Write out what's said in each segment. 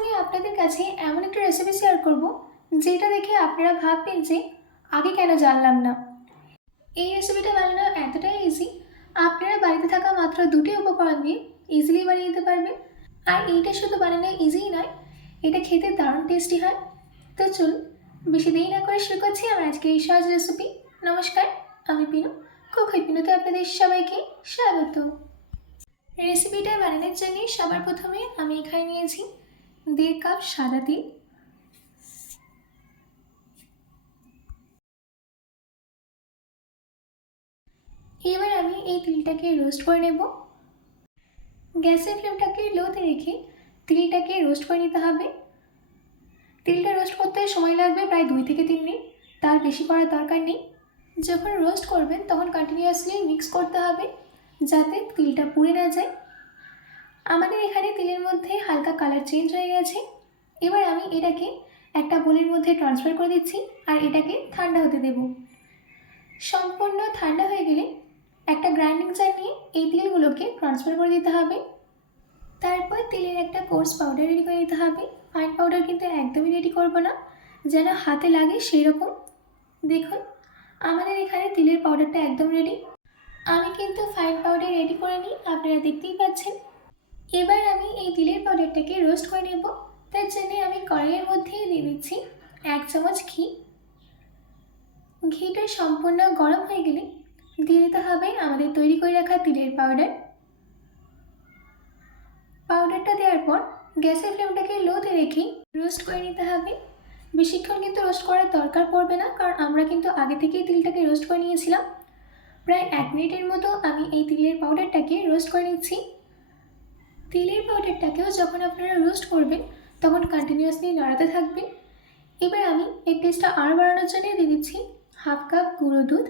আমি আপনাদের কাছে এমন একটা রেসিপি শেয়ার করব যেটা দেখে আপনারা ভাববেন যে আগে কেন জানলাম না। এই রেসিপিটা বানানো এতটাই ইজি, আপনারা বাড়িতে থাকা মাত্র দুটি উপকরণ দিয়ে ইজিলি বানিয়ে নিতে পারবেন। আর এইটা শুধু বানানো ইজিই নয়, এটা খেতে দারুণ টেস্টি হয়। তো চলুন বেশি দেরি না করে শুরু করছি আমার আজকে এই সহজ রেসিপি। নমস্কার, আমি পিনু। কুকুই পিনুতে আপনাদের সবাইকে স্বাগত। রেসিপিটা বানানোর জন্য সবার প্রথমে আমি এখানে নিয়েছি 1.5 কাপ সাদা তিল। এবার আমি এই তিলটাকে রোস্ট করে নেব। গ্যাসের ফ্লেমটাকে লোতে রেখে তিলটাকে রোস্ট করে নিতে হবে। তিলটা রোস্ট করতে সময় লাগবে প্রায় 2 থেকে 3 মিনিট, তার বেশি করার দরকার নেই। যখন রোস্ট করবেন তখন কন্টিনিউয়াসলি মিক্স করতে হবে যাতে তিলটা পুড়ে না যায়। আমাদের এখানে তিলের মধ্যে হালকা কালার চেঞ্জ হয়ে গেছে। এবার আমি এটাকে একটা বোলের মধ্যে ট্রান্সফার করে দিচ্ছি আর এটাকে ঠান্ডা হতে দেব। সম্পূর্ণ ঠান্ডা হয়ে গেলে একটা গ্রাইন্ডিং জার নিয়ে এই তিলগুলোকে ট্রান্সফার করে দিতে হবে। তারপর তিলের একটা কোর্স পাউডার রেডি করে দিতে হবে। ফাইন পাউডার কিন্তু একদমই রেডি করব না, যেন হাতে লাগে সেই রকম। দেখুন আমাদের এখানে তিলের পাউডারটা একদম রেডি। আমি কিন্তু ফাইন পাউডার রেডি করে নিই, আপনারা দেখতেই পাচ্ছেন। এবার আমি এই তিলের পাউডারটাকে রোস্ট করে নেব। তার জন্য আমি কড়াইয়ের মধ্যেই দিয়ে দিচ্ছি 1 চামচ ঘি। ঘিটা সম্পূর্ণ গরম হয়ে গেলে দিয়ে দিতে হবে আমাদের তৈরি করে রাখা তিলের পাউডার। পাউডারটা দেওয়ার পর গ্যাসের ফ্লেমটাকে লোতে রেখেই রোস্ট করে নিতে হবে। বেশিক্ষণ কিন্তু রোস্ট করার দরকার পড়বে না, কারণ আমরা কিন্তু আগে থেকেই তিলটাকে রোস্ট করে নিয়েছিলাম। প্রায় 1 মিনিটের মতো আমি এই তিলের পাউডারটাকে রোস্ট করে নিচ্ছি। তিলের পাউডারটাকেও যখন আপনারা রোস্ট করবেন তখন কন্টিনিউয়াসলি নাড়াতে থাকবেন। এবার আমি এই টেস্টটা আরও বাড়ানোর জন্য দিয়ে দিচ্ছি 1/2 কাপ গুঁড়ো দুধ।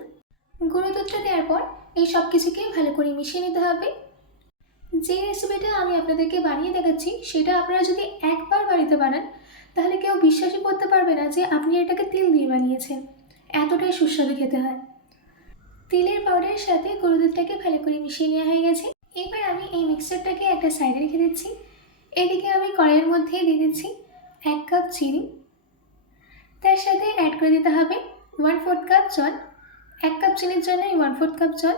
গুঁড়ো দুধটা দেওয়ার পর এই সব কিছুকে ভালো করে মিশিয়ে নিতে হবে। যে রেসিপিটা আমি আপনাদেরকে বানিয়ে দেখাচ্ছি সেটা আপনারা যদি একবার বাড়িতে বানান তাহলে কেউ বিশ্বাসই করতে পারবে না যে আপনি এটাকে তিল দিয়ে বানিয়েছেন, এতটাই সুস্বাদু খেতে হয়। তিলের পাউডারের সাথে গুঁড়ো দুধটাকে ভালো করে মিশিয়ে নেওয়া হয়ে গেছে। এবার আমি এই মিক্সচারটাকে একটা সাইডে রেখে দিচ্ছি। এদিকে আমি কড়াইয়ের মধ্যে দিয়ে দিচ্ছি 1 কাপ চিনি। তার সাথে অ্যাড করে দিতে হবে 1/4 কাপ জল। 1 কাপ চিনির জন্য 1/4 কাপ জল।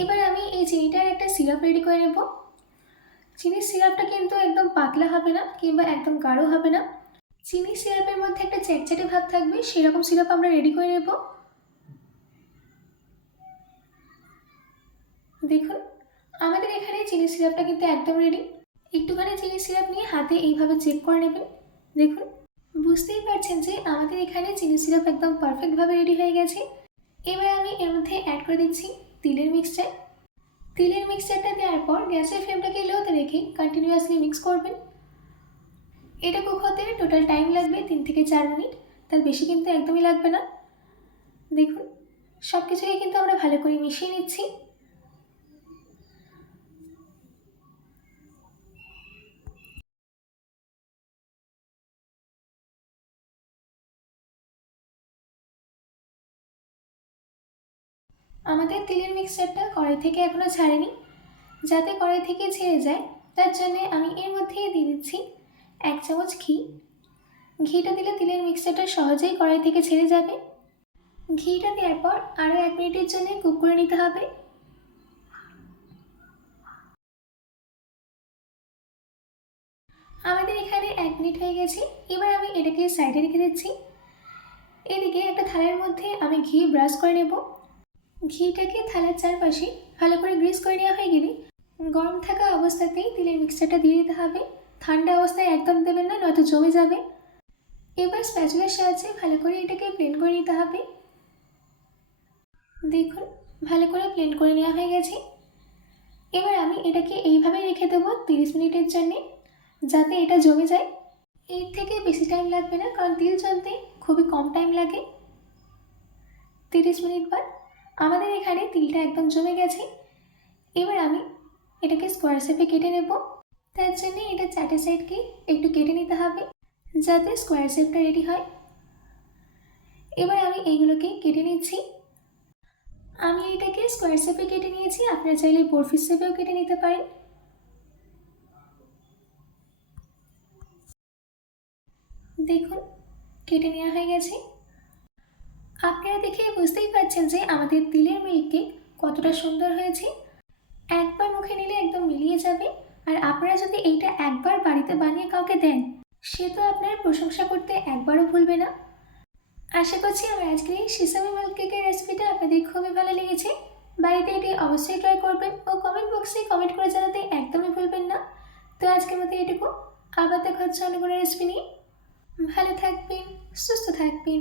এবার আমি এই চিনিটার একটা সিরাপ রেডি করে নেব। চিনির সিরাপটা কিন্তু একদম পাতলা হবে না কিংবা একদম গাঢ় হবে না। চিনির সিরাপের মধ্যে একটা চ্যাটচ্যাটে ভাব থাকবে, সেরকম সিরাপ আমরা রেডি করে নেব। দেখুন আমাদের এখানে চিনির সিরাপটা কিন্তু একদম রেডি। একটুখানি চিনির সিরাপ নিয়ে হাতে এইভাবে চেক করে নেবেন। দেখুন বুঝতেই পারছেন যে আমাদের এখানে চিনির সিরাপ একদম পারফেক্টভাবে রেডি হয়ে গেছে। এবার আমি এর মধ্যে অ্যাড করে দিচ্ছি তিলের মিক্সচার। তিলের মিক্সচারটা দেওয়ার পর গ্যাসের ফ্লেমটাকে লোতে রেখে কন্টিনিউয়াসলি মিক্স করবেন। এটা কুক হতে টোটাল টাইম লাগবে 3 থেকে 4 মিনিট, তার বেশি কিন্তু একদমই লাগবে না। দেখুন সব কিছুকে কিন্তু আমরা ভালো করে মিশিয়ে নিচ্ছি। আমাদের তিলের মিক্সচারটা কড়াই থেকে এখনও ছাড়েনি। যাতে কড়াই থেকে ছেড়ে যায় তার জন্যে আমি এর মধ্যেই দিয়ে দিচ্ছি 1 চামচ ঘি। ঘিটা দিলে তিলের মিক্সচারটা সহজেই কড়াই থেকে ছেড়ে যাবে। ঘিটা দেওয়ার পর আরও 1 মিনিটের জন্য কুক করে নিতে হবে। আমাদের এখানে 1 মিনিট হয়ে গেছে। এবার আমি এটাকে সাইডে রেখে দিচ্ছি। এদিকে একটা থালার মধ্যে আমি ঘি ব্রাশ করে নেব। ঘিটাকে থালার চারপাশে ভালো করে গ্রিস করে নেওয়া হয়ে গেলে গরম থাকা অবস্থাতেই তিলের মিক্সচারটা দিয়ে দিতে হবে। ঠান্ডা অবস্থায় একদম দেবেন না, নয়তো জমে যাবে। এবার স্প্যাচুলার সাহায্যে ভালো করে এটাকে ব্লেন্ড করে নিতে হবে। দেখুন ভালো করে ব্লেন্ড করে নেওয়া হয়ে গেছে। এবার আমি এটাকে এইভাবে রেখে দেবো 30 মিনিটের জন্যে, যাতে এটা জমে যায়। এর থেকে বেশি টাইম লাগবে না, কারণ তিল জমতে খুবই কম টাইম লাগে। 30 মিনিট বাদ আমাদের এখানে তিলটা একদম জমে গেছে। এবার আমি এটাকে স্কোয়ার শেপে কেটে নেব। তার জন্যে এটা 4টে সাইডকে একটু কেটে নিতে হবে যাতে স্কোয়ার শেপটা রেডি হয়। এবার আমি এইগুলোকে কেটে নিচ্ছি। আমি এটাকে স্কোয়ার শেপে কেটে নিয়েছি, আপনারা চাইলে বরফি শেপেও কেটে নিতে পারেন। দেখুন, কেটে নেওয়া হয়ে গেছে। আপনারা দেখে বুঝতেই পারছেন যে আমাদের তিলের মিল্ক কেক কতটা সুন্দর হয়েছে। একবার মুখে নিলে একদম মিলিয়ে যাবে। আর আপনারা যদি এইটা একবার বাড়িতে বানিয়ে কাউকে দেন, সে তো আপনার প্রশংসা করতে একবারও ভুলবে না। আশা করছি আমার আজকের এই সিসামি মিল্ক কেকের রেসিপিটা আপনাদের খুবই ভালো লেগেছে। বাড়িতে এটি অবশ্যই ট্রাই করবেন ও কমেন্ট বক্সে কমেন্ট করে জানাতে একদমই ভুলবেন না। তো আজকের মতো এটুকু, আবার দেখা হচ্ছে অন্য কোনো রেসিপি নিয়ে। ভালো থাকবেন, সুস্থ থাকবেন।